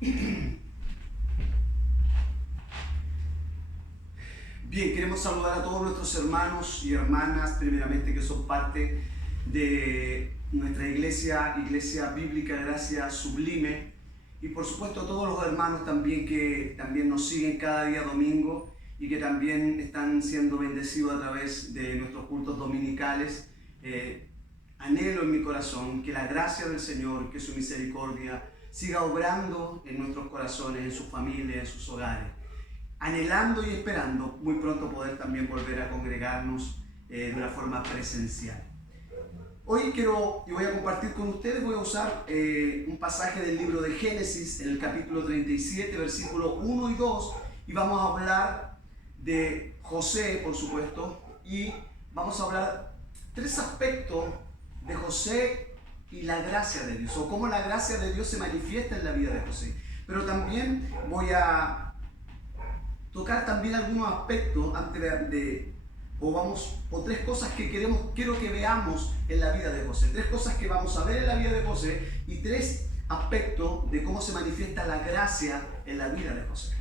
Bien, queremos saludar a todos nuestros hermanos y hermanas, primeramente que son parte de nuestra iglesia bíblica Gracia Sublime, y por supuesto a todos los hermanos también que también nos siguen cada día domingo y que también están siendo bendecidos a través de nuestros cultos dominicales. Anhelo en mi corazón que la gracia del Señor, que su misericordia siga obrando en nuestros corazones, en sus familias, en sus hogares, anhelando y esperando muy pronto poder también volver a congregarnos de una forma presencial. Hoy voy a compartir con ustedes, voy a usar un pasaje del libro de Génesis, en el capítulo 37, versículos 1 y 2, y vamos a hablar de José, por supuesto, y vamos a hablar tres aspectos de José y la gracia de Dios, o cómo la gracia de Dios se manifiesta en la vida de José. Pero también voy a tocar también algunos aspectos o tres cosas que quiero que veamos en la vida de José. Tres cosas que vamos a ver en la vida de José y tres aspectos de cómo se manifiesta la gracia en la vida de José.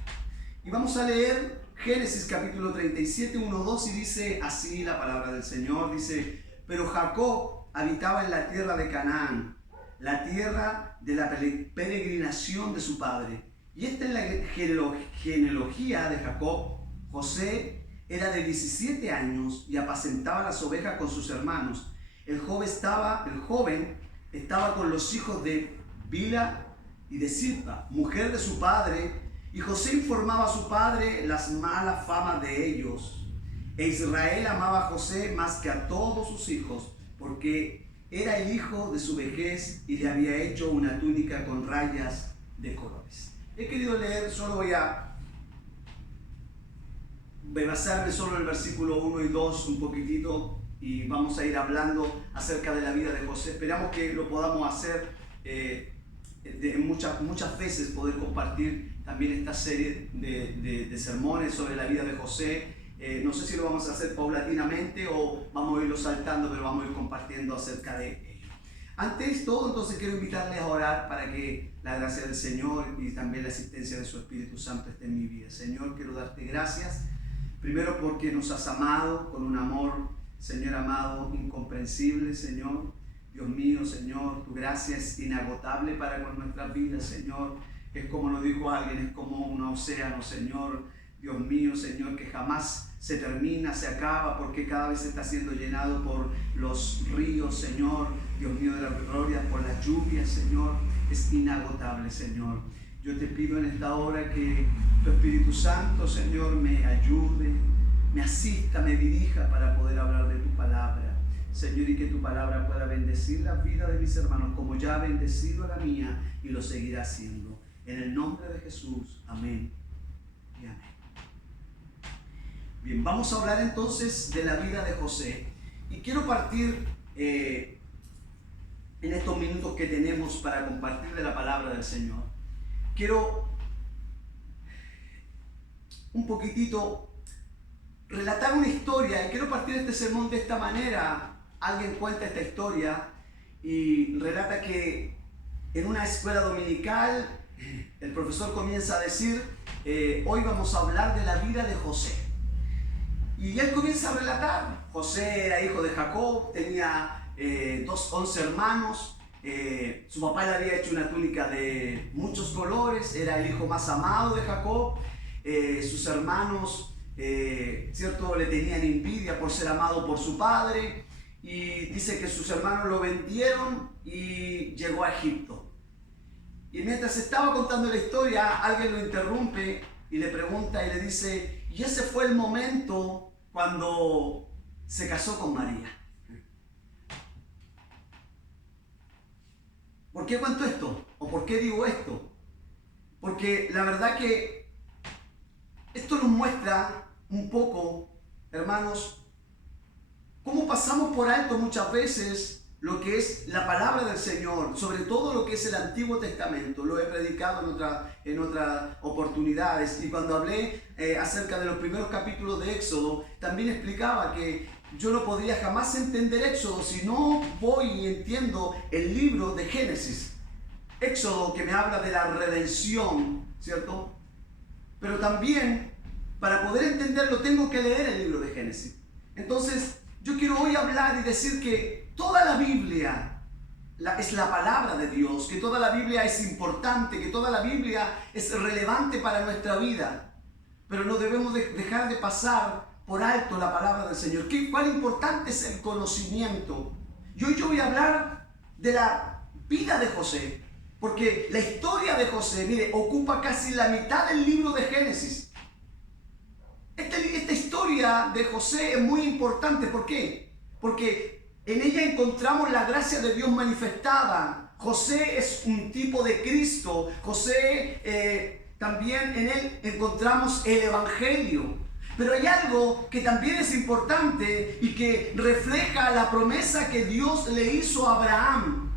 Y vamos a leer Génesis capítulo 37, 1, 2, y dice así la palabra del Señor. Dice: pero Jacob habitaba en la tierra de Canaán, la tierra de la peregrinación de su padre. Y esta es la genealogía de Jacob. José era de 17 años y apacentaba las ovejas con sus hermanos. El joven estaba con los hijos de Bilha y de Zilpa, mujer de su padre, y José informaba a su padre las malas famas de ellos. E Israel amaba a José más que a todos sus hijos, porque era el hijo de su vejez y le había hecho una túnica con rayas de colores. He querido leer, voy a basarme solo en el versículo 1 y 2 un poquitito, y vamos a ir hablando acerca de la vida de José. Esperamos que lo podamos hacer muchas veces, poder compartir también esta serie de sermones sobre la vida de José. No sé si lo vamos a hacer paulatinamente o vamos a irlo saltando, pero vamos a ir compartiendo acerca de ello. Antes de todo, entonces quiero invitarles a orar para que la gracia del Señor y también la asistencia de su Espíritu Santo esté en mi vida. Señor, quiero darte gracias, primero porque nos has amado con un amor, Señor amado, incomprensible, Señor. Dios mío, Señor, tu gracia es inagotable para con nuestras vidas, Señor. Es como lo dijo alguien, es como un océano, Señor. Dios mío, Señor, que jamás se termina, se acaba, porque cada vez está siendo llenado por los ríos, Señor. Dios mío de la gloria, por las lluvias, Señor. Es inagotable, Señor. Yo te pido en esta hora que tu Espíritu Santo, Señor, me ayude, me asista, me dirija para poder hablar de tu palabra, Señor, y que tu palabra pueda bendecir la vida de mis hermanos como ya ha bendecido la mía y lo seguirá haciendo. En el nombre de Jesús, amén y amén. Bien, vamos a hablar entonces de la vida de José, y quiero partir en estos minutos que tenemos para compartir de la palabra del Señor. Quiero un poquitito relatar una historia, y quiero partir este sermón de esta manera. Alguien cuenta esta historia y relata que en una escuela dominical el profesor comienza a decir: hoy vamos a hablar de la vida de José. Y él comienza a relatar. José era hijo de Jacob, tenía 11 hermanos. Su papá le había hecho una túnica de muchos colores, era el hijo más amado de Jacob. Sus hermanos, ¿cierto?, le tenían envidia por ser amado por su padre, y dice que sus hermanos lo vendieron y llegó a Egipto. Y mientras estaba contando la historia, alguien lo interrumpe y le pregunta y le dice: y ese fue el momento cuando se casó con María. ¿Por qué cuento esto? ¿O por qué digo esto? Porque la verdad que esto nos muestra un poco, hermanos, cómo pasamos por alto muchas veces lo que es la palabra del Señor, sobre todo lo que es el Antiguo Testamento. Lo he predicado en otras oportunidades, y cuando hablé acerca de los primeros capítulos de Éxodo, también explicaba que yo no podría jamás entender Éxodo si no voy y entiendo el libro de Génesis. Éxodo, que me habla de la redención, ¿cierto? Pero también, para poder entenderlo, tengo que leer el libro de Génesis. Entonces, yo quiero hoy hablar y decir que toda la Biblia es la palabra de Dios, que toda la Biblia es importante, que toda la Biblia es relevante para nuestra vida. Pero no debemos dejar de pasar por alto la palabra del Señor. ¿Cuán importante es el conocimiento? Y hoy yo voy a hablar de la vida de José, porque la historia de José, mire, ocupa casi la mitad del libro de Génesis. Esta historia de José es muy importante. ¿Por qué? Porque en ella encontramos la gracia de Dios manifestada. José es un tipo de Cristo. José, también en él encontramos el Evangelio. Pero hay algo que también es importante y que refleja la promesa que Dios le hizo a Abraham,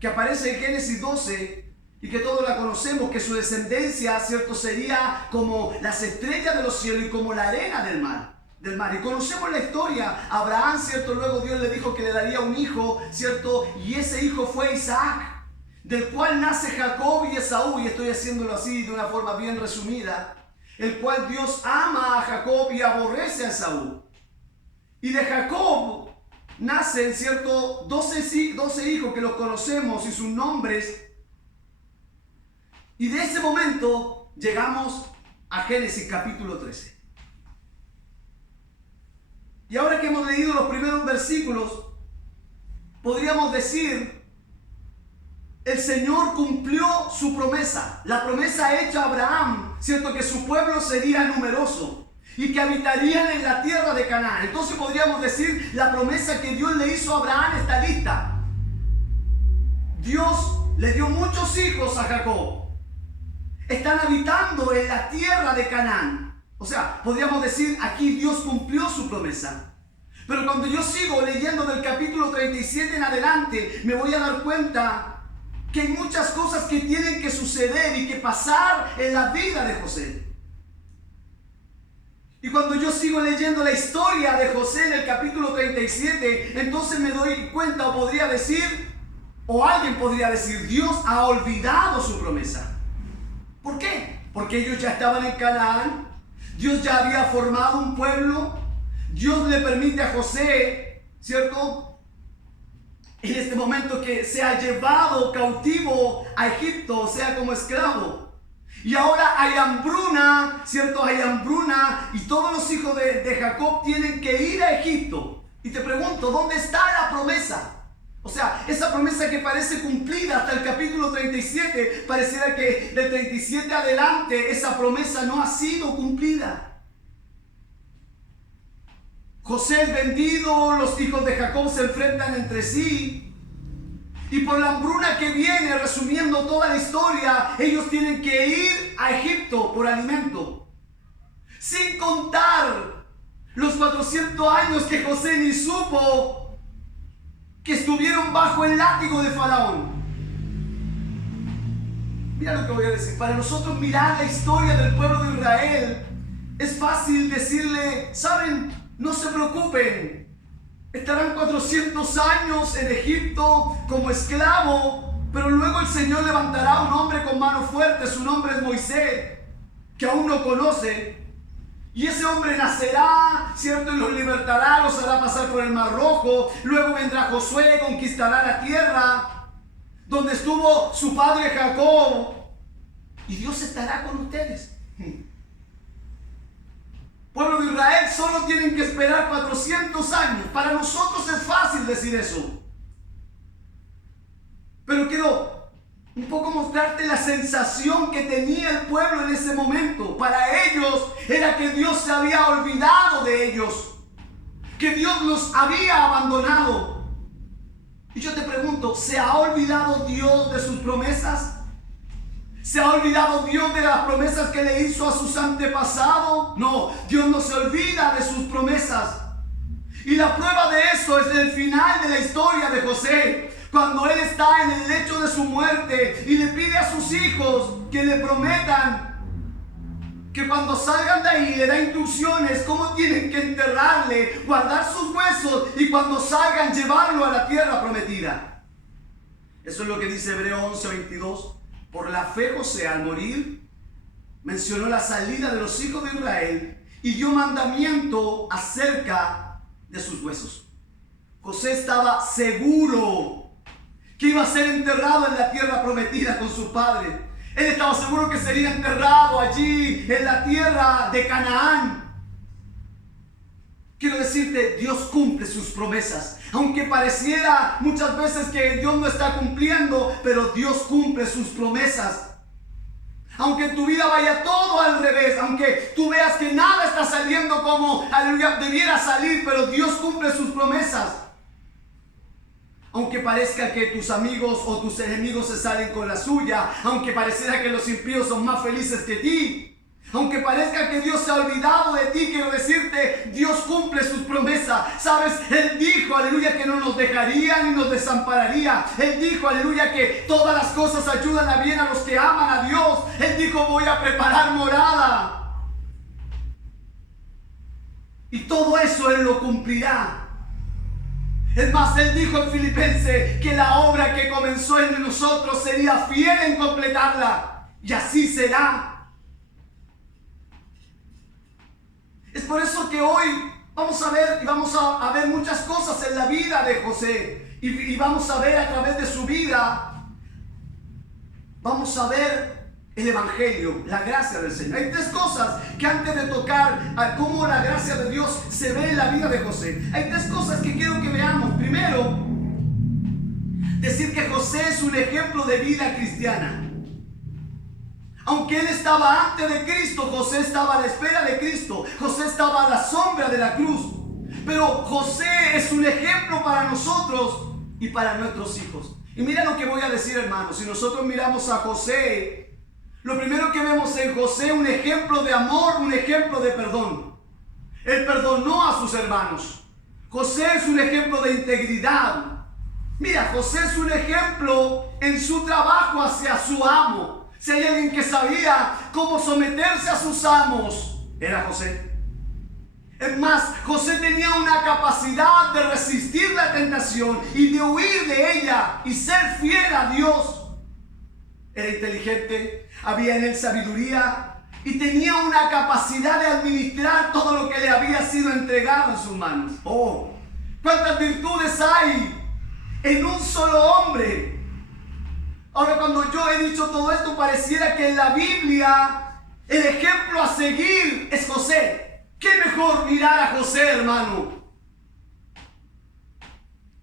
que aparece en Génesis 12 y que todos la conocemos, que su descendencia, ¿cierto?, sería como las estrellas de los cielos y como la arena del mar. Y conocemos la historia. Abraham, ¿cierto?, luego Dios le dijo que le daría un hijo, ¿cierto?, y ese hijo fue Isaac, del cual nace Jacob y Esaú, y estoy haciéndolo así de una forma bien resumida, el cual Dios ama a Jacob y aborrece a Esaú. Y de Jacob nacen, ¿cierto?, 12 hijos que los conocemos y sus nombres. Y de ese momento llegamos a Génesis capítulo 13. Y ahora que hemos leído los primeros versículos, podríamos decir, el Señor cumplió su promesa, la promesa hecha a Abraham, ¿cierto?, que su pueblo sería numeroso y que habitarían en la tierra de Canaán. Entonces podríamos decir, la promesa que Dios le hizo a Abraham está lista. Dios le dio muchos hijos a Jacob. Están habitando en la tierra de Canaán. O sea, podríamos decir, aquí Dios cumplió su promesa. Pero cuando yo sigo leyendo del capítulo 37 en adelante, me voy a dar cuenta que hay muchas cosas que tienen que suceder y que pasar en la vida de José. Y cuando yo sigo leyendo la historia de José en el capítulo 37, entonces me doy cuenta, o podría decir, o alguien podría decir, Dios ha olvidado su promesa. ¿Por qué? Porque ellos ya estaban en Canaán, Dios ya había formado un pueblo, Dios le permite a José, ¿cierto?, en este momento que sea llevado cautivo a Egipto, o sea, como esclavo. Y ahora hay hambruna, ¿cierto? Hay hambruna y todos los hijos de Jacob tienen que ir a Egipto. Y te pregunto, ¿dónde está la promesa? O sea, esa promesa que parece cumplida hasta el capítulo 37, pareciera que del 37 adelante esa promesa no ha sido cumplida. José es vendido, los hijos de Jacob se enfrentan entre sí. Y por la hambruna que viene, resumiendo toda la historia, ellos tienen que ir a Egipto por alimento. Sin contar los 400 años que José ni supo que estuvieron bajo el látigo de Faraón. Mira lo que voy a decir. Para nosotros mirar la historia del pueblo de Israel, es fácil decirle, ¿saben? No se preocupen. Estarán 400 años en Egipto como esclavo, pero luego el Señor levantará un hombre con mano fuerte, su nombre es Moisés, que aún no conoce. Y ese hombre nacerá, ¿cierto? Y los libertará, los hará pasar por el Mar Rojo. Luego vendrá Josué, conquistará la tierra donde estuvo su padre Jacob. Y Dios estará con ustedes. Pueblo de Israel, solo tienen que esperar 400 años. Para nosotros es fácil decir eso. Pero quiero un poco mostrarte la sensación que tenía el pueblo en ese momento. Para ellos era que Dios se había olvidado de ellos, que Dios los había abandonado. Y yo te pregunto, ¿se ha olvidado Dios de sus promesas? ¿Se ha olvidado Dios de las promesas que le hizo a sus antepasados? No, Dios no se olvida de sus promesas. Y la prueba de eso es el final de la historia de José, cuando él está en el lecho de su muerte y le pide a sus hijos que le prometan que cuando salgan de ahí, le da instrucciones cómo tienen que enterrarle, guardar sus huesos y cuando salgan llevarlo a la tierra prometida. Eso es lo que dice Hebreos 11:22. Por la fe José al morir mencionó la salida de los hijos de Israel y dio mandamiento acerca de sus huesos. José estaba seguro que iba a ser enterrado en la tierra prometida con su padre. Él estaba seguro que sería enterrado allí en la tierra de Canaán. Quiero decirte, Dios cumple sus promesas. Aunque pareciera muchas veces que Dios no está cumpliendo, pero Dios cumple sus promesas. Aunque en tu vida vaya todo al revés, aunque tú veas que nada está saliendo como, aleluya, debiera salir, pero Dios cumple sus promesas. Aunque parezca que tus amigos o tus enemigos se salen con la suya, aunque pareciera que los impíos son más felices que ti, aunque parezca que Dios se ha olvidado de ti, quiero decirte, Dios cumple sus promesas. ¿Sabes? Él dijo, aleluya, que no nos dejaría ni nos desampararía. Él dijo, aleluya, que todas las cosas ayudan a bien a los que aman a Dios. Él dijo, voy a preparar morada. Y todo eso Él lo cumplirá. Es más, Él dijo en Filipenses que la obra que comenzó en nosotros sería fiel en completarla. Y así será. Es por eso que hoy vamos a ver y vamos a ver muchas cosas en la vida de José. Y vamos a ver a través de su vida, vamos a ver el Evangelio, la gracia del Señor. Hay tres cosas que antes de tocar a cómo la gracia de Dios se ve en la vida de José. Hay tres cosas que quiero que veamos. Primero, decir que José es un ejemplo de vida cristiana. Aunque él estaba antes de Cristo, José estaba a la espera de Cristo. José estaba a la sombra de la cruz. Pero José es un ejemplo para nosotros y para nuestros hijos. Y mira lo que voy a decir, hermanos. Si nosotros miramos a José, lo primero que vemos en José, un ejemplo de amor, un ejemplo de perdón. Él perdonó a sus hermanos. José es un ejemplo de integridad. Mira, José es un ejemplo en su trabajo hacia su amo. Si hay alguien que sabía cómo someterse a sus amos, era José. Es más, José tenía una capacidad de resistir la tentación y de huir de ella y ser fiel a Dios. Era inteligente, había en él sabiduría y tenía una capacidad de administrar todo lo que le había sido entregado en sus manos. Oh, cuántas virtudes hay en un solo hombre. Ahora, cuando yo he dicho todo esto, pareciera que en la Biblia el ejemplo a seguir es José. ¿Qué mejor mirar a José, hermano?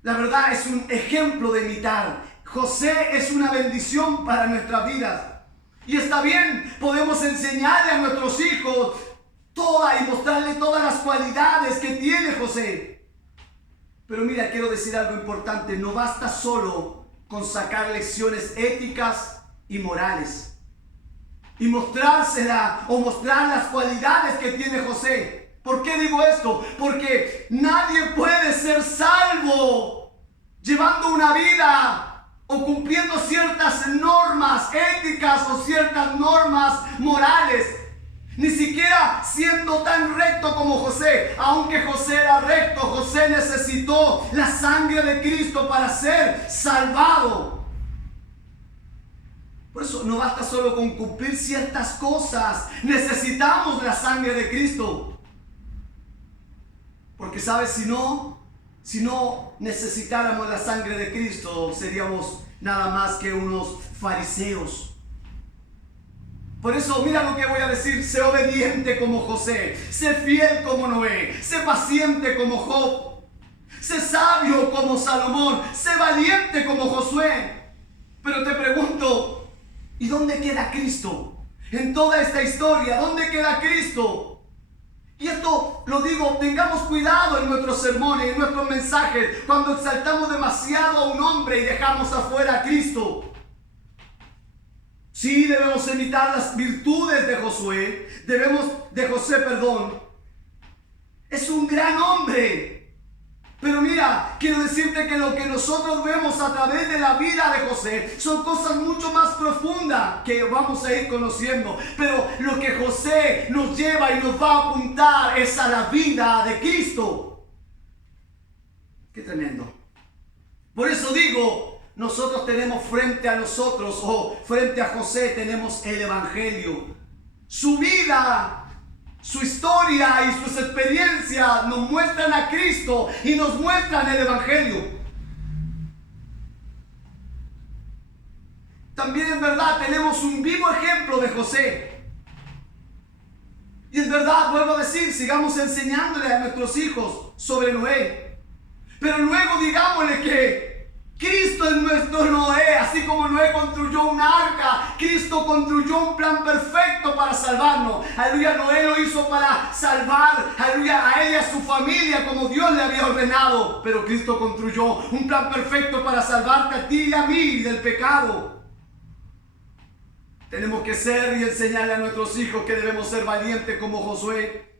La verdad es un ejemplo de imitar. José es una bendición para nuestras vidas. Y está bien, podemos enseñarle a nuestros hijos y mostrarle todas las cualidades que tiene José. Pero mira, quiero decir algo importante. No basta solo con sacar lecciones éticas y morales y mostrársela o mostrar las cualidades que tiene José. ¿Por qué digo esto? Porque nadie puede ser salvo llevando una vida o cumpliendo ciertas normas éticas o ciertas normas morales, ni siquiera siendo tan recto como José. Aunque José era recto, José necesitó la sangre de Cristo para ser salvado. Por eso no basta solo con cumplir ciertas cosas, necesitamos la sangre de Cristo. Porque sabes, si no necesitáramos la sangre de Cristo, seríamos nada más que unos fariseos. Por eso mira lo que voy a decir: sé obediente como José, sé fiel como Noé, sé paciente como Job, sé sabio como Salomón, sé valiente como Josué. Pero te pregunto, ¿y dónde queda Cristo? En toda esta historia, ¿dónde queda Cristo? Y esto lo digo, tengamos cuidado en nuestros sermones, en nuestros mensajes, cuando exaltamos demasiado a un hombre y dejamos afuera a Cristo. Sí, debemos imitar las virtudes de José, Es un gran hombre. Pero mira, quiero decirte que lo que nosotros vemos a través de la vida de José son cosas mucho más profundas que vamos a ir conociendo. Pero lo que José nos lleva y nos va a apuntar es a la vida de Cristo. Qué tremendo. Por eso digo, nosotros tenemos frente a nosotros, o frente a José, tenemos el Evangelio. Su vida, su historia y sus experiencias nos muestran a Cristo y nos muestran el Evangelio. También es verdad, tenemos un vivo ejemplo de José. Y es verdad, vuelvo a decir, sigamos enseñándole a nuestros hijos sobre Noé. Pero luego digámosle que Cristo es nuestro Noé, así como Noé construyó una arca, Cristo construyó un plan perfecto para salvarnos. Aleluya, Noé lo hizo para salvar, aleluya, a él y a su familia como Dios le había ordenado. Pero Cristo construyó un plan perfecto para salvarte a ti y a mí del pecado. Tenemos que ser y enseñarle a nuestros hijos que debemos ser valientes como Josué.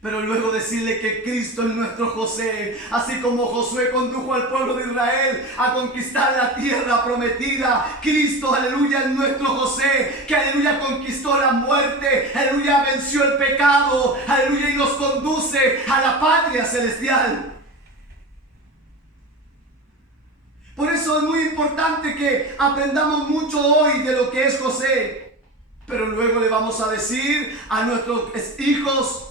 Pero luego decirle que Cristo es nuestro José, así como Josué condujo al pueblo de Israel a conquistar la tierra prometida. Cristo, aleluya, es nuestro José, que aleluya conquistó la muerte, aleluya venció el pecado, aleluya, y nos conduce a la patria celestial. Por eso es muy importante que aprendamos mucho hoy de lo que es José. Pero luego le vamos a decir a nuestros hijos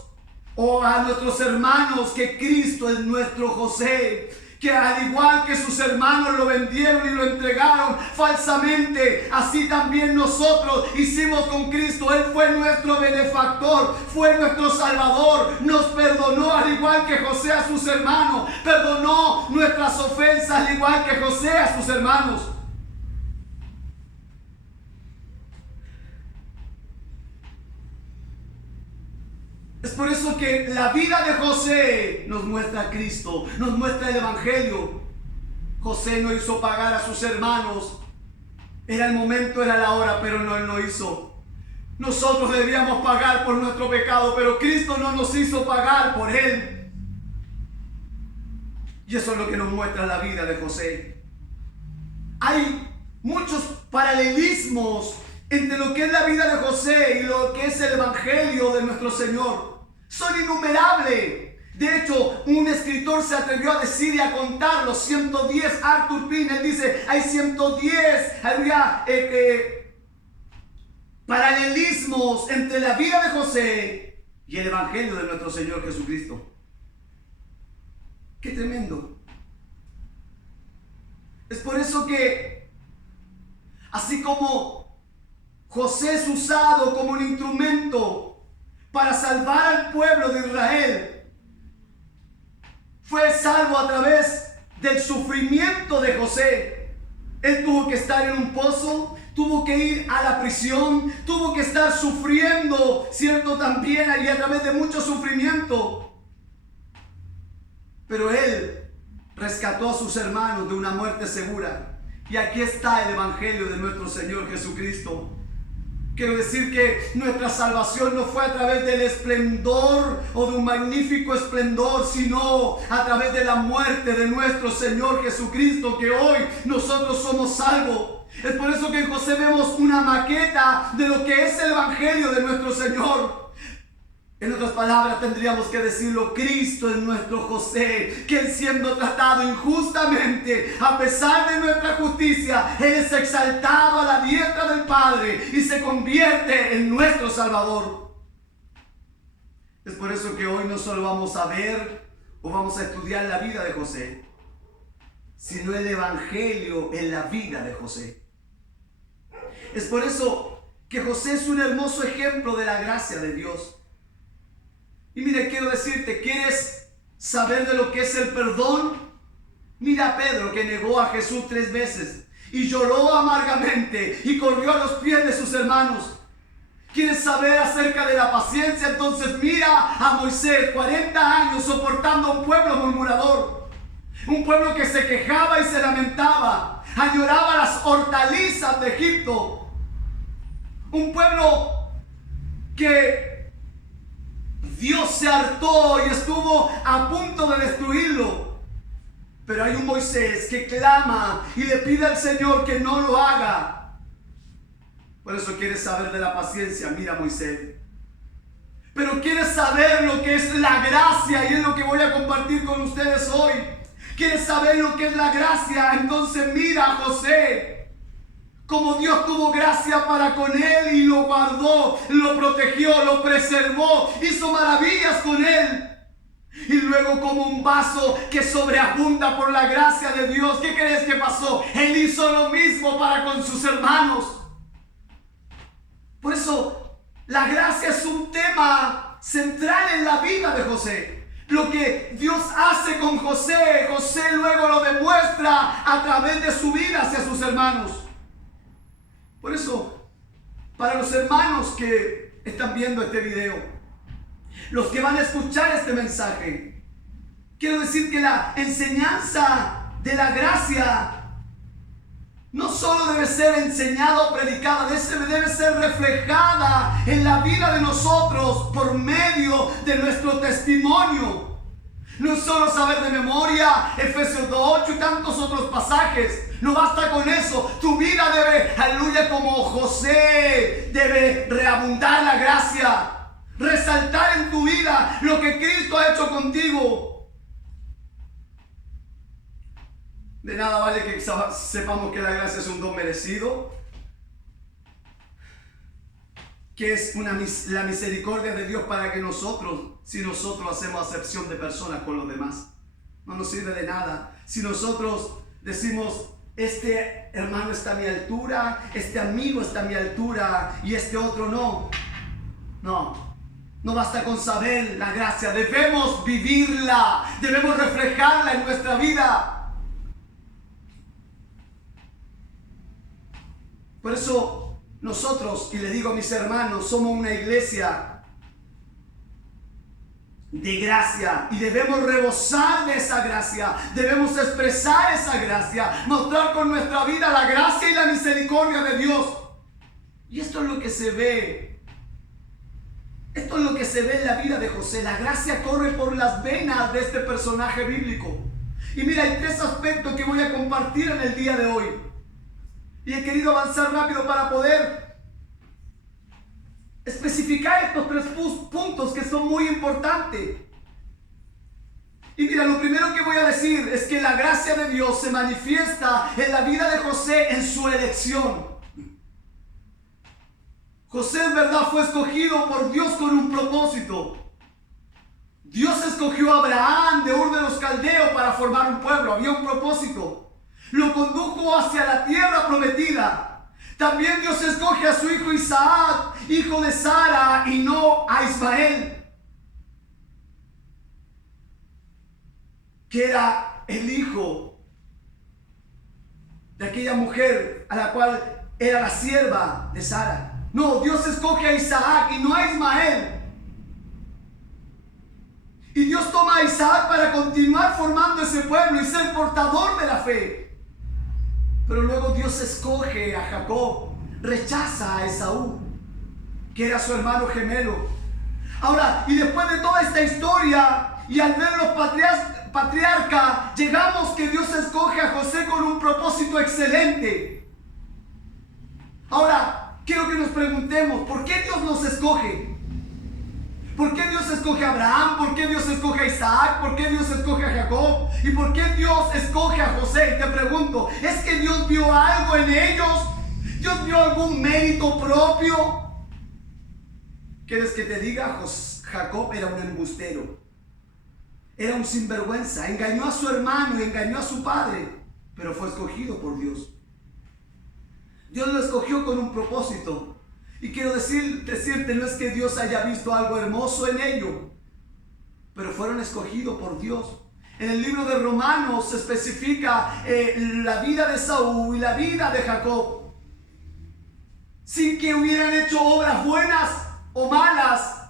o a nuestros hermanos que Cristo es nuestro José, que al igual que sus hermanos lo vendieron y lo entregaron falsamente, así también nosotros hicimos con Cristo. Él fue nuestro benefactor, fue nuestro salvador, nos perdonó al igual que José a sus hermanos, perdonó nuestras ofensas al igual que José a sus hermanos. Es por eso que la vida de José nos muestra a Cristo, nos muestra el Evangelio. José no hizo pagar a sus hermanos. Era el momento, era la hora, pero no, él no hizo. Nosotros debíamos pagar por nuestro pecado, pero Cristo no nos hizo pagar por él. Y eso es lo que nos muestra la vida de José. Hay muchos paralelismos entre lo que es la vida de José y lo que es el Evangelio de nuestro Señor. Son innumerables. De hecho, un escritor se atrevió a decir y a contar los 110. Arthur Pym, él dice, hay 110 paralelismos entre la vida de José y el Evangelio de nuestro Señor Jesucristo. ¡Qué tremendo! Es por eso que, así como José es usado como un instrumento para salvar al pueblo de Israel, fue salvo a través del sufrimiento de José. Él tuvo que estar en un pozo, tuvo que ir a la prisión, tuvo que estar sufriendo, ¿cierto? También allí a través de mucho sufrimiento. Pero él rescató a sus hermanos de una muerte segura. Y aquí está el Evangelio de nuestro Señor Jesucristo. Quiero decir que nuestra salvación no fue a través del esplendor o de un magnífico esplendor, sino a través de la muerte de nuestro Señor Jesucristo, que hoy nosotros somos salvos. Es por eso que en José vemos una maqueta de lo que es el Evangelio de nuestro Señor. En otras palabras tendríamos que decirlo, Cristo es nuestro José, que él siendo tratado injustamente, a pesar de nuestra justicia, él es exaltado a la diestra del Padre y se convierte en nuestro Salvador. Es por eso que hoy no solo vamos a ver o vamos a estudiar la vida de José, sino el Evangelio en la vida de José. Es por eso que José es un hermoso ejemplo de la gracia de Dios. Y mire, quiero decirte, ¿quieres saber de lo que es el perdón? Mira a Pedro, que negó a Jesús 3 veces y lloró amargamente y corrió a los pies de sus hermanos. ¿Quieres saber acerca de la paciencia? Entonces mira a Moisés, 40 años soportando a un pueblo murmurador, un pueblo que se quejaba y se lamentaba, añoraba las hortalizas de Egipto, un pueblo que Dios se hartó y estuvo a punto de destruirlo. Pero hay un Moisés que clama y le pide al Señor que no lo haga. Por eso quieres saber de la paciencia, mira a Moisés. Pero quieres saber lo que es la gracia, y es lo que voy a compartir con ustedes hoy. ¿Quieres saber lo que es la gracia? Entonces mira a José, como Dios tuvo gracia para con él y lo guardó, lo protegió, lo preservó, hizo maravillas con él. Y luego como un vaso que sobreabunda por la gracia de Dios, ¿qué crees que pasó? Él hizo lo mismo para con sus hermanos. Por eso la gracia es un tema central en la vida de José. Lo que Dios hace con José, José luego lo demuestra a través de su vida hacia sus hermanos. Por eso, para los hermanos que están viendo este video, los que van a escuchar este mensaje, quiero decir que la enseñanza de la gracia no solo debe ser enseñada o predicada, debe ser reflejada en la vida de nosotros por medio de nuestro testimonio. No es solo saber de memoria Efesios 2:8 y tantos otros pasajes. No basta con eso. Tu vida debe, aleluya, como José, debe reabundar la gracia. Resaltar en tu vida lo que Cristo ha hecho contigo. De nada vale que sepamos que la gracia es un don merecido, que es la misericordia de Dios para que si nosotros hacemos acepción de personas con los demás, no nos sirve de nada. Si nosotros decimos, este hermano está a mi altura, este amigo está a mi altura y este otro no. No basta con saber la gracia, debemos vivirla, debemos reflejarla en nuestra vida. Por eso nosotros, y les digo a mis hermanos, somos una iglesia de gracia y debemos rebosar de esa gracia, debemos expresar esa gracia, mostrar con nuestra vida la gracia y la misericordia de Dios. Y esto es lo que se ve. Esto es lo que se ve en la vida de José. La gracia corre por las venas de este personaje bíblico. Y mira, hay 3 aspectos que voy a compartir en el día de hoy. Y he querido avanzar rápido para poder especificar estos 3 puntos que son muy importantes. Y mira, lo primero que voy a decir es que la gracia de Dios se manifiesta en la vida de José en su elección. José en verdad fue escogido por Dios con un propósito. Dios escogió a Abraham de Ur de los Caldeos para formar un pueblo. Había un propósito. Lo condujo hacia la tierra prometida. También Dios escoge a su hijo Isaac, hijo de Sara, y no a Ismael, que era el hijo de aquella mujer a la cual era la sierva de Sara. No, Dios escoge a Isaac y no a Ismael. Y Dios toma a Isaac para continuar formando ese pueblo y ser portador de la fe. Pero luego Dios escoge a Jacob, rechaza a Esaú, que era su hermano gemelo. Ahora, y después de toda esta historia, y al ver los patriarcas, llegamos que Dios escoge a José con un propósito excelente. Ahora, quiero que nos preguntemos, ¿por qué Dios nos escoge? ¿Por qué Dios escoge a Abraham? ¿Por qué Dios escoge a Isaac? ¿Por qué Dios escoge a Jacob? ¿Y por qué Dios escoge a José? Y te pregunto, ¿es que Dios vio algo en ellos? ¿Dios vio algún mérito propio? ¿Quieres que te diga? Jacob era un embustero. Era un sinvergüenza. Engañó a su hermano y engañó a su padre, pero fue escogido por Dios. Dios lo escogió con un propósito. Y quiero decirte, no es que Dios haya visto algo hermoso en ello, pero fueron escogidos por Dios. En el libro de Romanos se especifica la vida de Saúl y la vida de Jacob. Sin que hubieran hecho obras buenas o malas,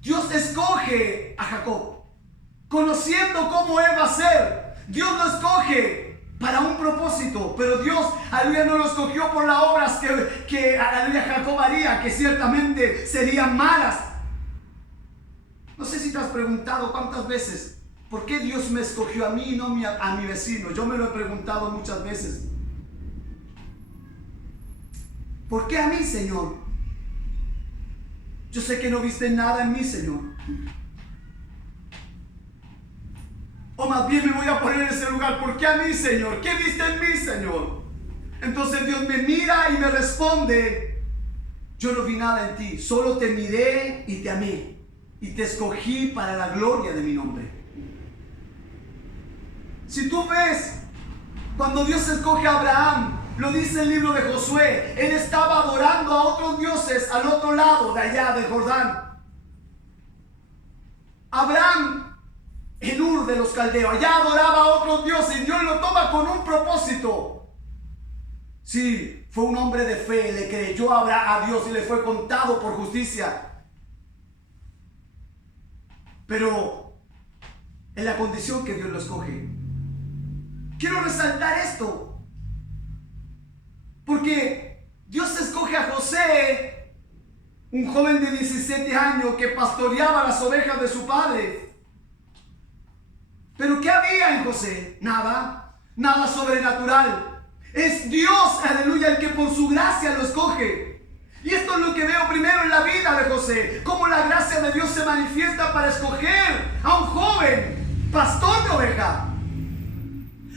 Dios escoge a Jacob, conociendo cómo él va a ser. Dios lo escoge para un propósito, pero Dios, aleluya, no lo escogió por las obras que aleluya, Jacob haría, que ciertamente serían malas. No sé si te has preguntado cuántas veces, ¿por qué Dios me escogió a mí y no a mi vecino? Yo me lo he preguntado muchas veces. ¿Por qué a mí, Señor? Yo sé que no viste nada en mí, Señor. O más bien me voy a poner en ese lugar. ¿Por qué a mí, Señor? ¿Qué viste en mí, Señor? Entonces Dios me mira y me responde: yo no vi nada en ti, solo te miré y te amé y te escogí para la gloria de mi nombre. Si tú ves, cuando Dios escoge a Abraham, lo dice el libro de Josué, él estaba adorando a otros dioses al otro lado de allá del Jordán. Abraham, en Ur de los Caldeos, allá adoraba a otros dioses y Dios lo toma con un propósito. Sí, fue un hombre de fe, le creyó a Dios y le fue contado por justicia. Pero en la condición que Dios lo escoge. Quiero resaltar esto, porque Dios escoge a José, un joven de 17 años que pastoreaba las ovejas de su padre. Pero ¿qué había en José? Nada, nada sobrenatural. Es Dios, aleluya, el que por su gracia lo escoge. Y esto es lo que veo primero en la vida de José, cómo la gracia de Dios se manifiesta para escoger a un joven pastor de oveja,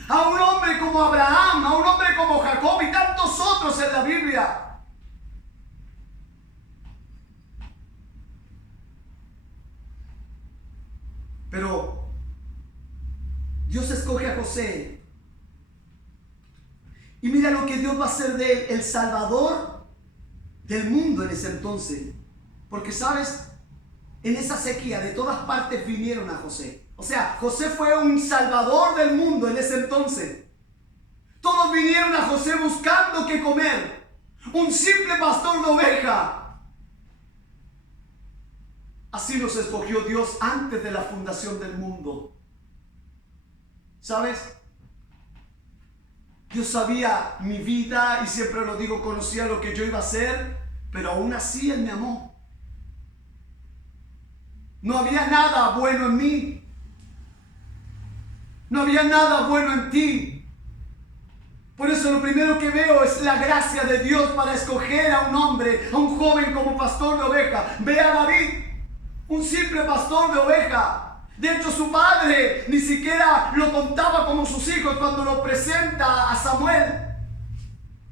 a un hombre como Abraham, a un hombre como Jacob y tantos otros en la Biblia. Pero Dios escoge a José. Y mira lo que Dios va a hacer de él, el Salvador del mundo en ese entonces. Porque sabes, en esa sequía de todas partes vinieron a José. O sea, José fue un salvador del mundo en ese entonces. Todos vinieron a José buscando qué comer. Un simple pastor de oveja. Así nos escogió Dios antes de la fundación del mundo. ¿Sabes? Dios sabía mi vida y siempre lo digo, conocía lo que yo iba a hacer, pero aún así Él me amó. No había nada bueno en mí. No había nada bueno en ti. Por eso lo primero que veo es la gracia de Dios para escoger a un hombre, a un joven como pastor de oveja. Ve a David, un simple pastor de oveja. De hecho, su padre ni siquiera lo contaba como sus hijos cuando lo presenta a Samuel.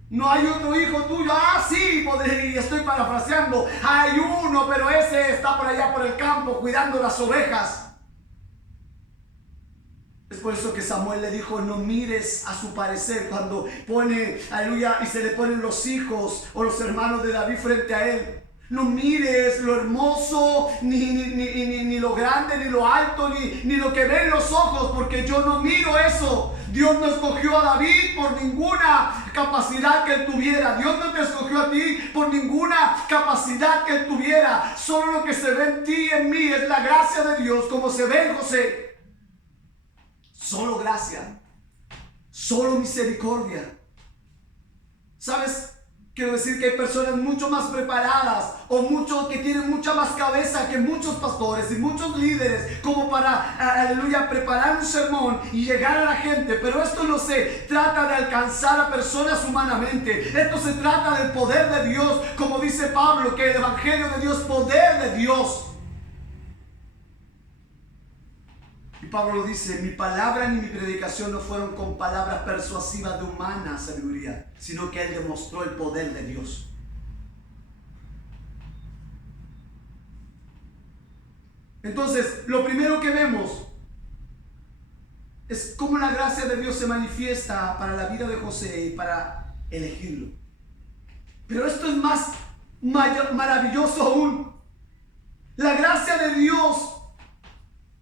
No hay otro hijo tuyo. Ah, sí, y estoy parafraseando. Hay uno, pero ese está por allá por el campo cuidando las ovejas. Es por eso que Samuel le dijo: no mires a su parecer. Cuando pone, aleluya, y se le ponen los hijos o los hermanos de David frente a él. No mires lo hermoso, ni lo grande, ni lo alto, ni lo que ven los ojos, porque yo no miro eso. Dios no escogió a David por ninguna capacidad que él tuviera. Dios no te escogió a ti por ninguna capacidad que él tuviera. Solo lo que se ve en ti y en mí es la gracia de Dios, como se ve en José. Solo gracia, solo misericordia. ¿Sabes? Quiero decir que hay personas mucho más preparadas o muchos que tienen mucha más cabeza que muchos pastores y muchos líderes como para, aleluya, preparar un sermón y llegar a la gente. Pero esto no se trata de alcanzar a personas humanamente. Esto se trata del poder de Dios, como dice Pablo, que el evangelio de Dios es poder de Dios. Y Pablo lo dice: mi palabra ni mi predicación no fueron con palabras persuasivas de humana sabiduría, sino que Él demostró el poder de Dios. Entonces, lo primero que vemos es cómo la gracia de Dios se manifiesta para la vida de José y para elegirlo. Pero esto es más maravilloso aún. La gracia de Dios,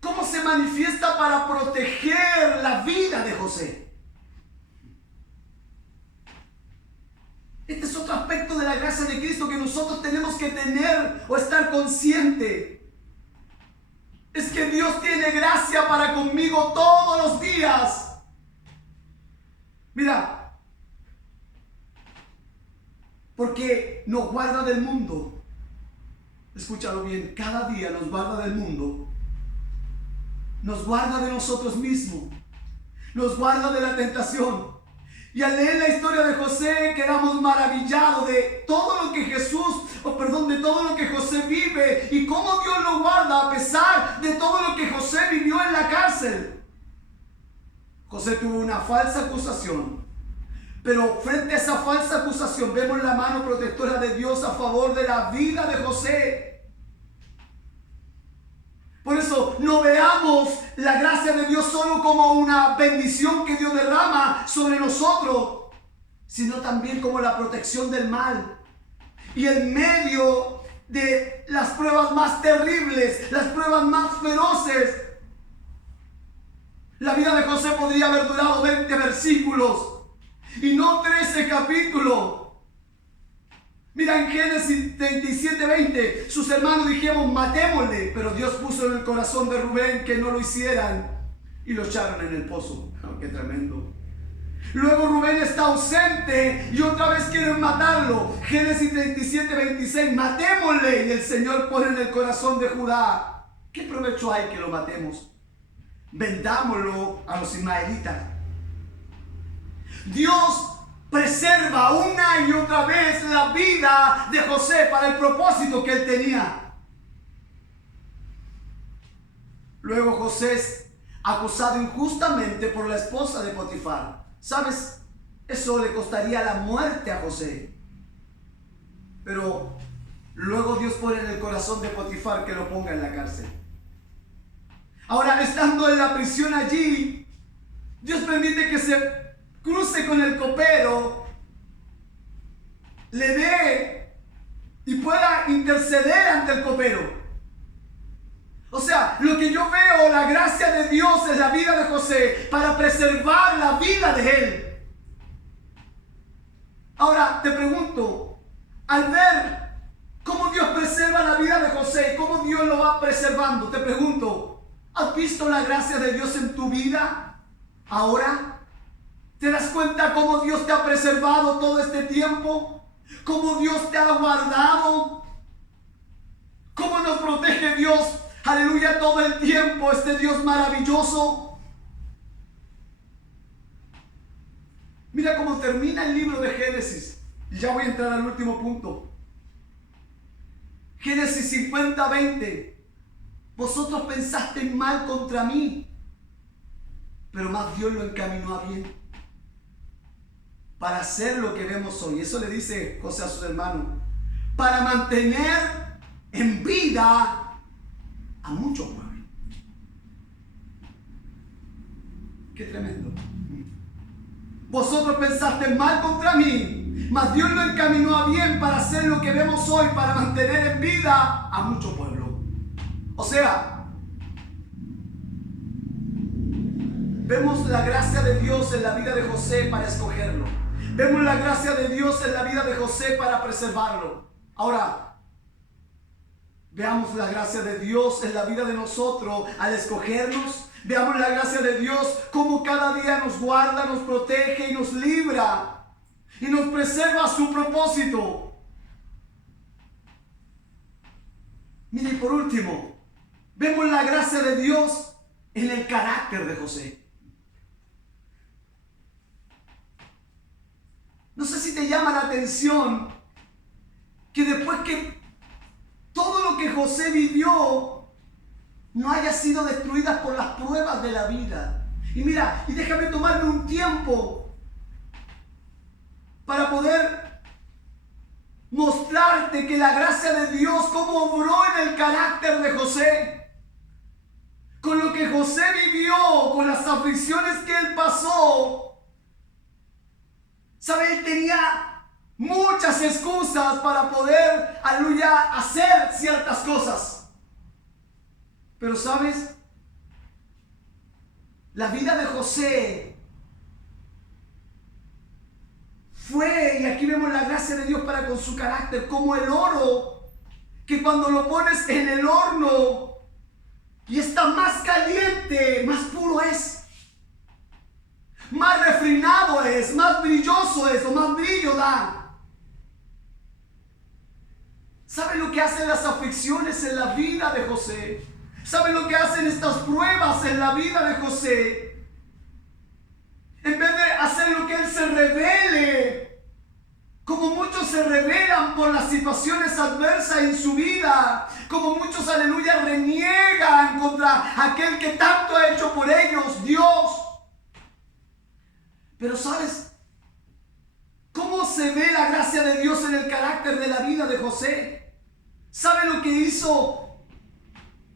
¿cómo se manifiesta para proteger la vida de José? Este es otro aspecto de la gracia de Cristo que nosotros tenemos que tener o estar consciente. Es que Dios tiene gracia para conmigo todos los días. Mira, porque nos guarda del mundo. Escúchalo bien, cada día nos guarda del mundo. Nos guarda de nosotros mismos. Nos guarda de la tentación. Y al leer la historia de José quedamos maravillados de todo lo que de todo lo que José vive y cómo Dios lo guarda a pesar de todo lo que José vivió en la cárcel. José tuvo una falsa acusación, pero frente a esa falsa acusación vemos la mano protectora de Dios a favor de la vida de José. Por eso no veamos la gracia de Dios solo como una bendición que Dios derrama sobre nosotros, sino también como la protección del mal. Y en medio de las pruebas más terribles, las pruebas más feroces, la vida de José podría haber durado 20 versículos y no 13 capítulos. Mira, en Génesis 37:20, sus hermanos dijeron, matémosle, pero Dios puso en el corazón de Rubén que no lo hicieran y lo echaron en el pozo. Oh, qué tremendo. Luego Rubén está ausente y otra vez quieren matarlo. Génesis 37:26, matémosle, y el Señor pone en el corazón de Judá, ¿qué provecho hay que lo matemos? Vendámoslo a los ismaelitas. Dios preserva una y otra vez la vida de José para el propósito que él tenía. Luego José es acusado injustamente por la esposa de Potifar. ¿Sabes? Eso le costaría la muerte a José. Pero luego Dios pone en el corazón de Potifar que lo ponga en la cárcel. Ahora, estando en la prisión allí, Dios permite que se cruce con el copero, le dé y pueda interceder ante el copero. O sea, lo que yo veo, la gracia de Dios en la vida de José para preservar la vida de él. Ahora te pregunto, al ver cómo Dios preserva la vida de José, cómo Dios lo va preservando, te pregunto, ¿has visto la gracia de Dios en tu vida ahora? ¿Te das cuenta cómo Dios te ha preservado todo este tiempo? ¿Cómo Dios te ha guardado? ¿Cómo nos protege Dios? Aleluya, todo el tiempo, este Dios maravilloso. Mira cómo termina el libro de Génesis. Y ya voy a entrar al último punto. Génesis 50:20. Vosotros pensasteis mal contra mí, pero más Dios lo encaminó a bien para hacer lo que vemos hoy. Eso le dice José a sus hermanos, para mantener en vida a muchos pueblos. Qué tremendo. Vosotros pensasteis mal contra mí, mas Dios lo encaminó a bien para hacer lo que vemos hoy, para mantener en vida a muchos pueblos. O sea, vemos la gracia de Dios en la vida de José para escogerlo. Vemos la gracia de Dios en la vida de José para preservarlo. Ahora, veamos la gracia de Dios en la vida de nosotros al escogernos. Veamos la gracia de Dios como cada día nos guarda, nos protege y nos libra y nos preserva a su propósito. Mire, y por último, vemos la gracia de Dios en el carácter de José. No sé si te llama la atención que después que todo lo que José vivió no haya sido destruidas por las pruebas de la vida. Y mira, y déjame tomarme un tiempo para poder mostrarte que la gracia de Dios, cómo obró en el carácter de José, con lo que José vivió, con las aflicciones que él pasó. ¿Sabe? Él tenía muchas excusas para poder, aleluya, hacer ciertas cosas. Pero ¿sabes? La vida de José fue, y aquí vemos la gracia de Dios para con su carácter, como el oro, que cuando lo pones en el horno y está más caliente, más puro es. Más refinado es, más brilloso es, o más brillo da. ¿Saben lo que hacen las aflicciones en la vida de José? ¿Saben lo que hacen estas pruebas en la vida de José? En vez de hacer lo que él se revele, como muchos se rebelan por las situaciones adversas en su vida, como muchos, aleluya, reniegan contra aquel que tanto ha hecho por ellos, Dios. Pero ¿sabes cómo se ve la gracia de Dios en el carácter de la vida de José? ¿Sabe lo que hizo?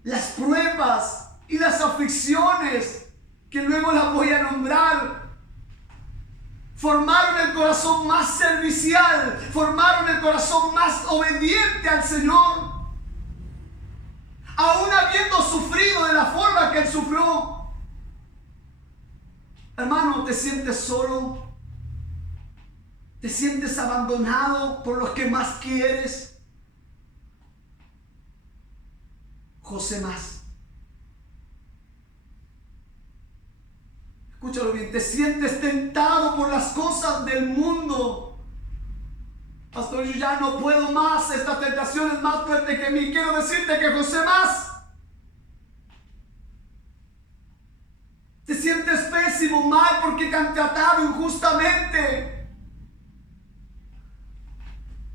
Las pruebas y las aflicciones, que luego las voy a nombrar, formaron el corazón más servicial, formaron el corazón más obediente al Señor. Aún habiendo sufrido de la forma que Él sufrió. Hermano, ¿te sientes solo? ¿Te sientes abandonado por los que más quieres? José más. Escúchalo bien, te sientes tentado por las cosas del mundo. Pastor, yo ya no puedo más, esta tentación es más fuerte que mí. Quiero decirte que José más. Te sientes pésimo, mal, porque te han tratado injustamente.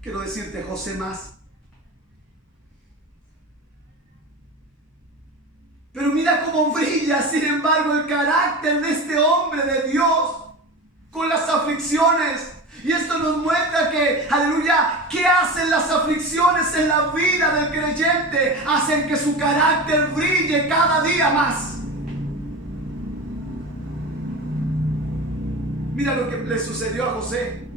Quiero decirte, José más. Pero mira cómo brilla, sin embargo, el carácter de este hombre de Dios con las aflicciones. Y esto nos muestra que, aleluya, ¿qué hacen las aflicciones en la vida del creyente? Hacen que su carácter brille cada día más. Mira lo que le sucedió a José.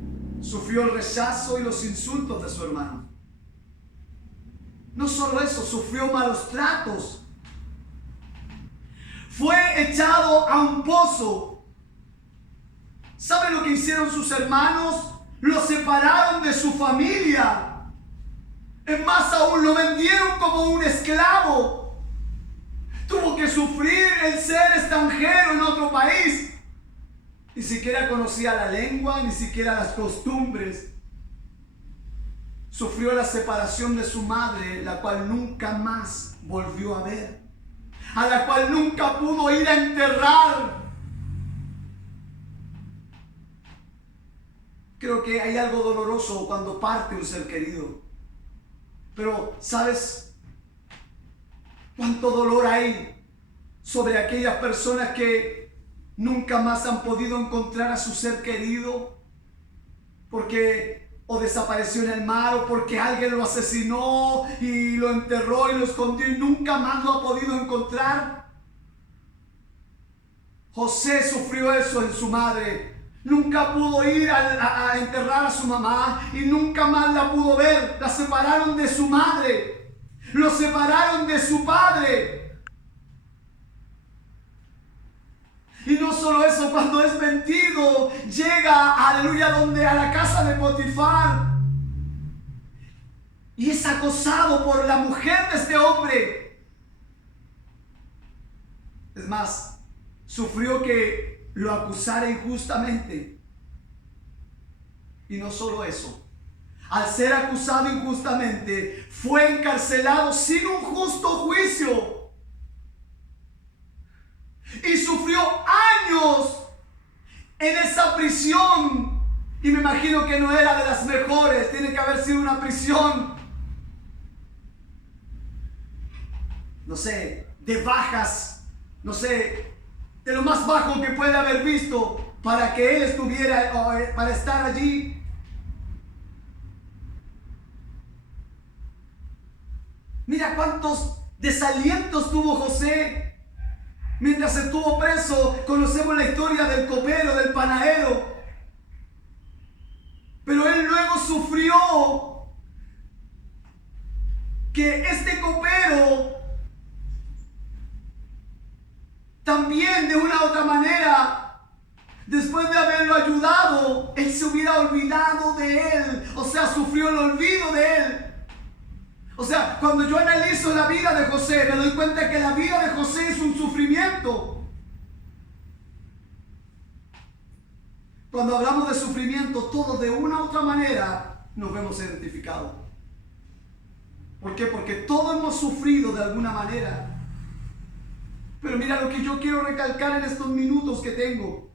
Sufrió el rechazo y los insultos de su hermano. No solo eso, sufrió malos tratos. Fue echado a un pozo. ¿Sabe lo que hicieron sus hermanos? Lo separaron de su familia. Es más aún, lo vendieron como un esclavo. Tuvo que sufrir el ser extranjero en otro país. Ni siquiera conocía la lengua, ni siquiera las costumbres. Sufrió la separación de su madre, la cual nunca más volvió a ver, a la cual nunca pudo ir a enterrar. Creo que hay algo doloroso cuando parte un ser querido. Pero, ¿sabes cuánto dolor hay sobre aquellas personas que nunca más han podido encontrar a su ser querido? Porque o desapareció en el mar, o porque alguien lo asesinó y lo enterró y lo escondió y nunca más lo ha podido encontrar. José sufrió eso en su madre. Nunca pudo ir a enterrar a su mamá y nunca más la pudo ver. La separaron de su madre. Lo separaron de su padre. Y no solo eso, cuando es vendido, llega, aleluya, a la casa de Potifar. Y es acosado por la mujer de este hombre. Es más, sufrió que lo acusara injustamente. Y no solo eso, al ser acusado injustamente, fue encarcelado sin un justo juicio. Y sufrió años en esa prisión. Y me imagino que no era de las mejores. Tiene que haber sido una prisión, no sé, de bajas, no sé, de lo más bajo que puede haber visto para que él estuviera, para estar allí. Mira cuántos desalientos tuvo José. Mientras estuvo preso, conocemos la historia del copero, del panadero. Pero él luego sufrió que este copero también de una u otra manera, después de haberlo ayudado, él se hubiera olvidado de él. O sea, sufrió el olvido de él. O sea, cuando yo analizo la vida de José, me doy cuenta que la vida de José es un sufrimiento. Cuando hablamos de sufrimiento, todos de una u otra manera nos vemos identificados. ¿Por qué? Porque todos hemos sufrido de alguna manera. Pero mira lo que yo quiero recalcar en estos minutos que tengo.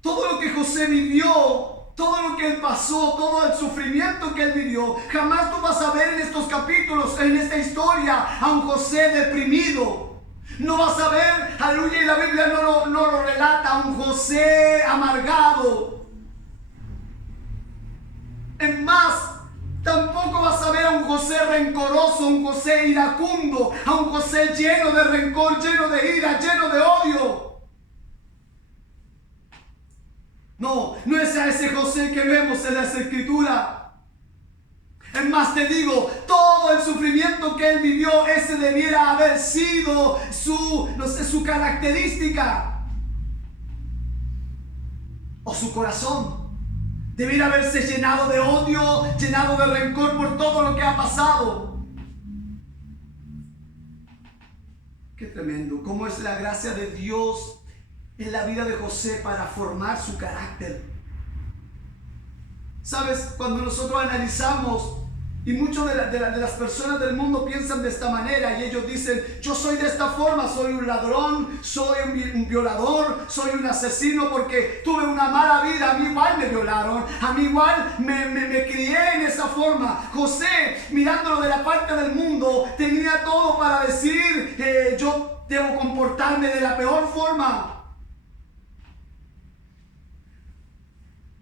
Todo lo que José vivió, todo lo que él pasó, todo el sufrimiento que él vivió, jamás tú vas a ver en estos capítulos, en esta historia, a un José deprimido, No vas a ver, aleluya, y la Biblia no lo relata, un José amargado. Es más, tampoco vas a ver a un José rencoroso, un José iracundo, a un José lleno de rencor, lleno de ira, lleno de odio. No es a ese José que vemos en las Escrituras. Es más, te digo, todo el sufrimiento que él vivió, ese debiera haber sido su característica o su corazón. Debiera haberse llenado de odio, llenado de rencor por todo lo que ha pasado. Qué tremendo, cómo es la gracia de Dios en la vida de José para formar su carácter. ¿Sabes? Cuando nosotros analizamos, y muchas de las personas del mundo piensan de esta manera, y ellos dicen, yo soy de esta forma, soy un ladrón, soy un violador, soy un asesino porque tuve una mala vida, a mí igual me violaron, a mí igual me crié en esa forma. José, mirándolo de la parte del mundo, tenía todo para decir, yo debo comportarme de la peor forma.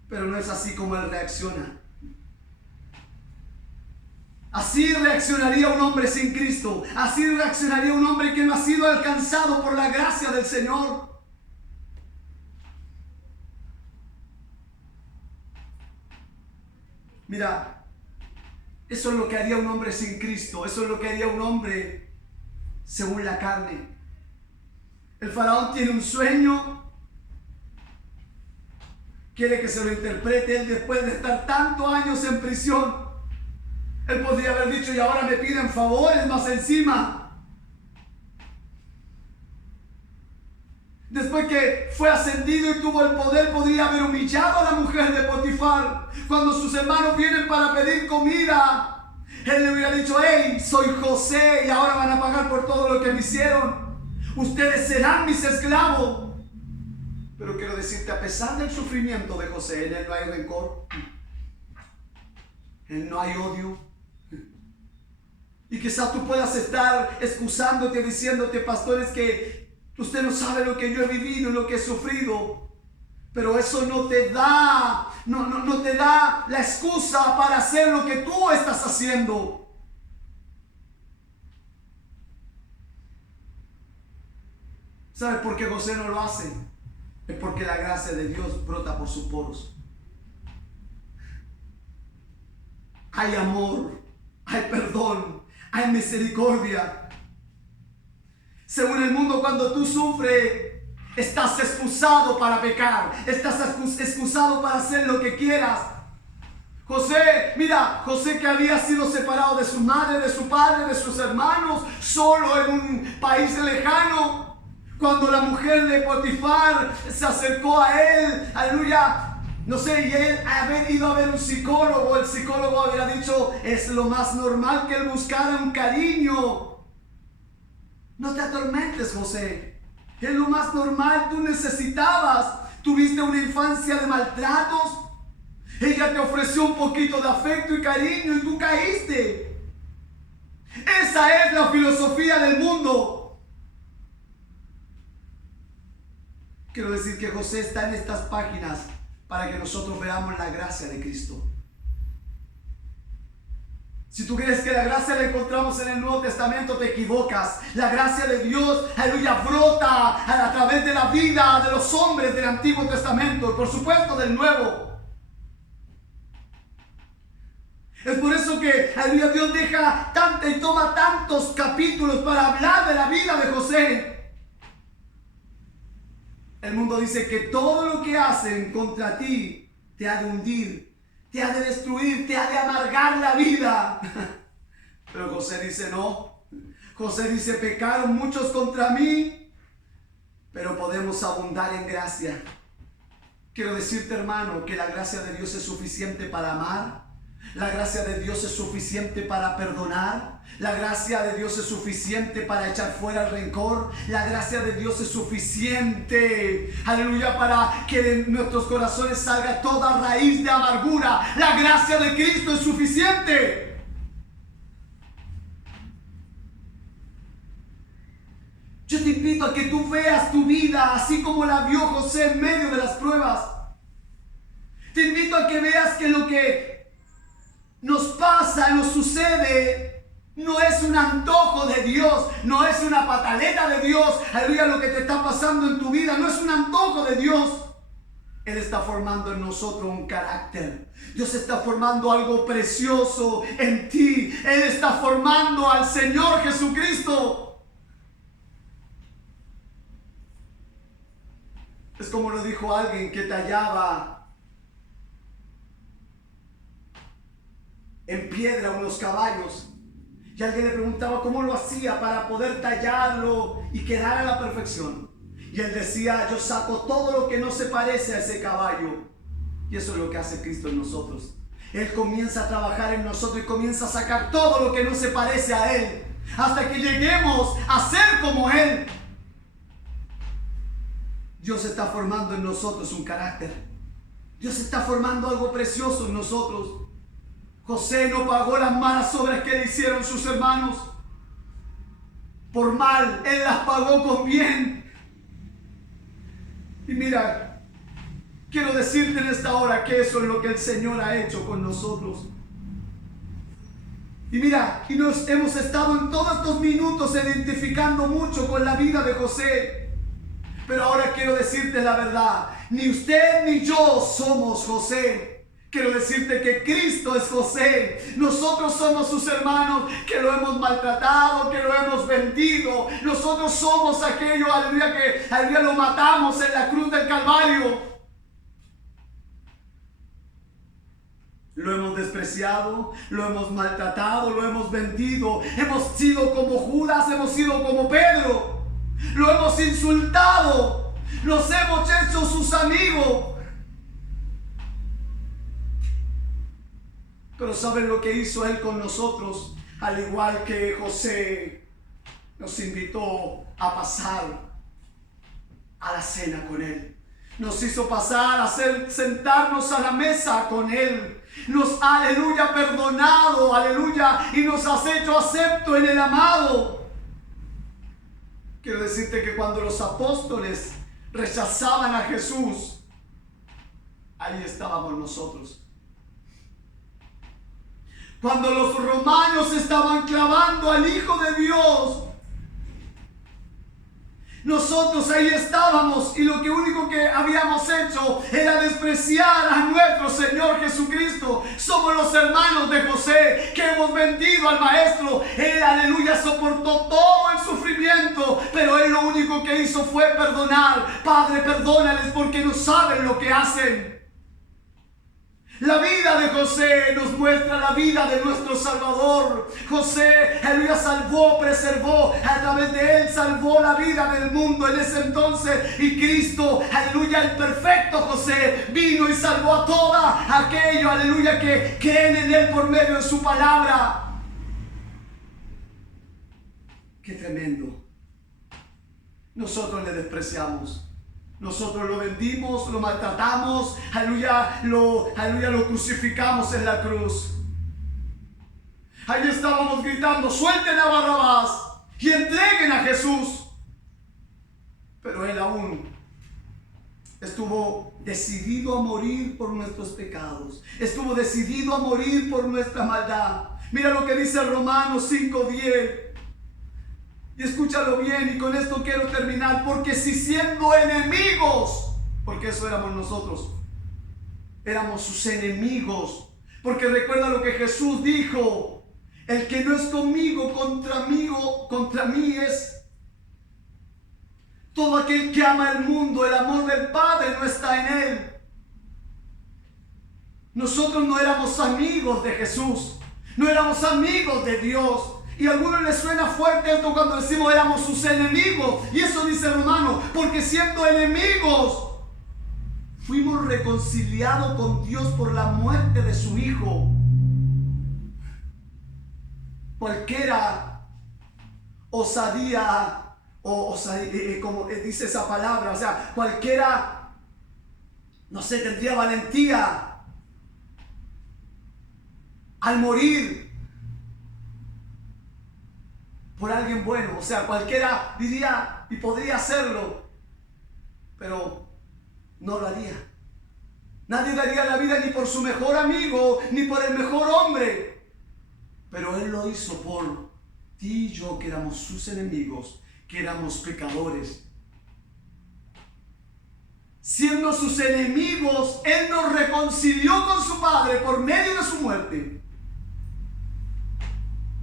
Pero no es así como él reacciona. Así reaccionaría un hombre sin Cristo. Así reaccionaría un hombre que no ha sido alcanzado por la gracia del Señor. Mira, eso es lo que haría un hombre sin Cristo. Eso es lo que haría un hombre según la carne. El faraón tiene un sueño. Quiere que se lo interprete él después de estar tantos años en prisión. Él podría haber dicho, y ahora me piden favores más encima. Después que fue ascendido y tuvo el poder, podría haber humillado a la mujer de Potifar. Cuando sus hermanos vienen para pedir comida, él le hubiera dicho, hey, soy José y ahora van a pagar por todo lo que me hicieron. Ustedes serán mis esclavos. Pero quiero decirte, a pesar del sufrimiento de José, en él no hay rencor. En él no hay odio. Y quizás tú puedas estar excusándote, diciéndote, pastores, que usted no sabe lo que yo he vivido y lo que he sufrido. Pero eso no te da la excusa para hacer lo que tú estás haciendo. ¿Sabes por qué José no lo hace? Es porque la gracia de Dios brota por sus poros. Hay amor, hay perdón, hay misericordia. Según el mundo, cuando tú sufres, estás excusado para pecar, estás excusado para hacer lo que quieras. José, mira, José que había sido separado de su madre, de su padre, de sus hermanos, solo en un país lejano. Cuando la mujer de Potifar se acercó a él, aleluya, no sé, y él había ido a ver un psicólogo, el psicólogo había dicho, es lo más normal que él buscara un cariño. No te atormentes, José, es lo más normal, tú necesitabas, tuviste una infancia de maltratos, ella te ofreció un poquito de afecto y cariño y tú caíste. Esa es la filosofía del mundo. Quiero decir que José está en estas páginas para que nosotros veamos la gracia de Cristo. Si tú crees que la gracia la encontramos en el Nuevo Testamento, te equivocas. La gracia de Dios, aleluya, brota a través de la vida de los hombres del Antiguo Testamento y por supuesto del Nuevo. Es por eso que, aleluya, Dios deja y toma tantos capítulos para hablar de la vida de José. El mundo dice que todo lo que hacen contra ti te ha de hundir, te ha de destruir, te ha de amargar la vida. Pero José dice no. José dice, pecaron muchos contra mí, pero podemos abundar en gracia. Quiero decirte, hermano, que la gracia de Dios es suficiente para amar. La gracia de Dios es suficiente para perdonar. La gracia de Dios es suficiente para echar fuera el rencor. La gracia de Dios es suficiente, aleluya, para que de nuestros corazones salga toda raíz de amargura. La gracia de Cristo es suficiente. Yo veas tu vida así como la vio José en medio de las pruebas. Te invito a que veas que lo que nos pasa, nos sucede, no es un antojo de Dios, no es una pataleta de Dios. Aleluya, lo que te está pasando en tu vida no es un antojo de Dios. Él está formando en nosotros un carácter. Dios está formando algo precioso en ti. Él está formando al Señor Jesucristo. Es como lo dijo alguien que tallaba en piedra unos caballos. Y alguien le preguntaba cómo lo hacía para poder tallarlo y quedar a la perfección. Y él decía, yo saco todo lo que no se parece a ese caballo. Y eso es lo que hace Cristo en nosotros. Él comienza a trabajar en nosotros y comienza a sacar todo lo que no se parece a Él. Hasta que lleguemos a ser como Él. Dios está formando en nosotros un carácter. Dios está formando algo precioso en nosotros. José no pagó las malas obras que le hicieron sus hermanos. Por mal, Él las pagó con bien. Y mira, quiero decirte en esta hora que eso es lo que el Señor ha hecho con nosotros. Y mira, y nos hemos estado en todos estos minutos identificando mucho con la vida de José. Pero ahora quiero decirte la verdad, ni usted ni yo somos José. Quiero decirte que Cristo es José. Nosotros somos sus hermanos que lo hemos maltratado, que lo hemos vendido. Nosotros somos aquellos, aleluya, que aleluya lo matamos en la cruz del Calvario. Lo hemos despreciado, lo hemos maltratado, lo hemos vendido. Hemos sido como Judas, hemos sido como Pedro. Lo hemos insultado, nos hemos hecho sus amigos. Pero ¿saben lo que hizo Él con nosotros? Al igual que José nos invitó a pasar a la cena con Él. Nos hizo pasar a sentarnos a la mesa con Él. Nos ha, aleluya, perdonado, aleluya, y nos has hecho acepto en el amado. Quiero decirte que cuando los apóstoles rechazaban a Jesús, ahí estábamos nosotros. Cuando los romanos estaban clavando al Hijo de Dios, nosotros ahí estábamos, y lo único que habíamos hecho era despreciar a nuestro Señor Jesucristo. Somos los hermanos de José que hemos vendido al Maestro. Él, aleluya, soportó todo el sufrimiento, pero Él lo único que hizo fue perdonar. Padre, perdónales porque no saben lo que hacen. La vida de José nos muestra la vida de nuestro Salvador. José, aleluya, salvó, preservó, a través de él salvó la vida del mundo en ese entonces. Y Cristo, aleluya, el perfecto José, vino y salvó a toda aquellos, aleluya, que creen en él por medio de su palabra. Qué tremendo. Nosotros le despreciamos. Nosotros lo vendimos, lo maltratamos, aleluya, lo crucificamos en la cruz. Ahí estábamos gritando, suelten a Barrabás y entreguen a Jesús. Pero Él aún estuvo decidido a morir por nuestros pecados. Estuvo decidido a morir por nuestra maldad. Mira lo que dice Romanos 5:10. Y escúchalo bien, y con esto quiero terminar. Porque si siendo enemigos, porque eso éramos nosotros, éramos sus enemigos. Porque recuerda lo que Jesús dijo: el que no es conmigo, contra mí es. Todo aquel que ama el mundo, el amor del Padre no está en él. Nosotros no éramos amigos de Jesús, no éramos amigos de Dios. Y a algunos les suena fuerte esto cuando decimos éramos sus enemigos. Y eso dice Romano, porque siendo enemigos, fuimos reconciliados con Dios por la muerte de su Hijo. Cualquiera osadía, como dice esa palabra, o sea, cualquiera, no sé, tendría valentía al morir por alguien bueno. O sea, cualquiera diría, y podría hacerlo, pero no lo haría. Nadie daría la vida ni por su mejor amigo, ni por el mejor hombre. Pero Él lo hizo por ti y yo, que éramos sus enemigos, que éramos pecadores. Siendo sus enemigos, Él nos reconcilió con su Padre por medio de su muerte.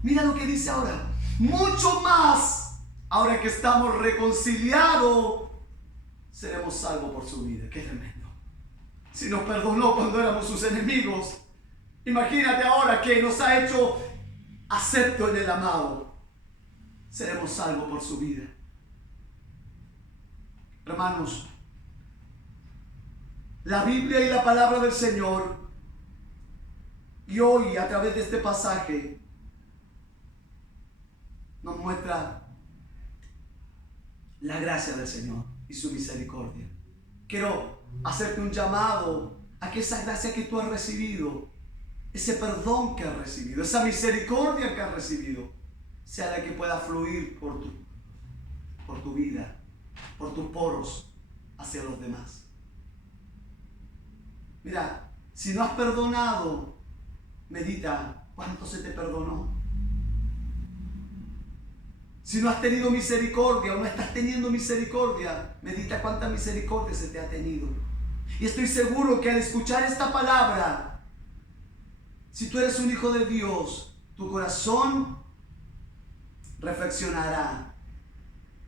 Mira lo que dice ahora. Mucho más, ahora que estamos reconciliados, seremos salvos por su vida. Qué tremendo. Si nos perdonó cuando éramos sus enemigos, imagínate ahora que nos ha hecho acepto en el amado. Seremos salvos por su vida. Hermanos, la Biblia y la palabra del Señor, y hoy a través de este pasaje, nos muestra la gracia del Señor y su misericordia. Quiero hacerte un llamado a que esa gracia que tú has recibido, ese perdón que has recibido, esa misericordia que has recibido, sea la que pueda fluir por tu vida, por tus poros hacia los demás. Mira, si no has perdonado, medita cuánto se te perdonó. Si no has tenido misericordia o no estás teniendo misericordia, medita cuánta misericordia se te ha tenido. Y estoy seguro que al escuchar esta palabra, si tú eres un hijo de Dios, tu corazón reflexionará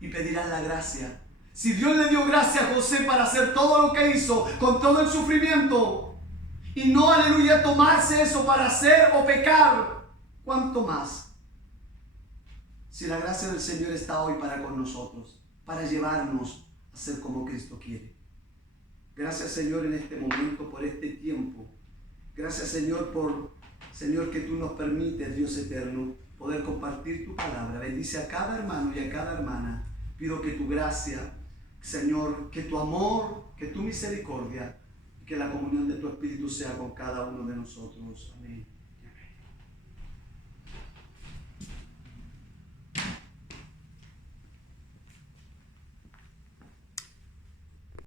y pedirá la gracia. Si Dios le dio gracia a José para hacer todo lo que hizo, con todo el sufrimiento, y no, aleluya, tomarse eso para hacer o pecar, ¿cuánto más? Si la gracia del Señor está hoy para con nosotros, para llevarnos a ser como Cristo quiere. Gracias, Señor, en este momento, por este tiempo. Gracias, Señor, Señor, que tú nos permites, Dios eterno, poder compartir tu palabra. Bendice a cada hermano y a cada hermana. Pido que tu gracia, Señor, que tu amor, que tu misericordia, que la comunión de tu Espíritu sea con cada uno de nosotros. Amén.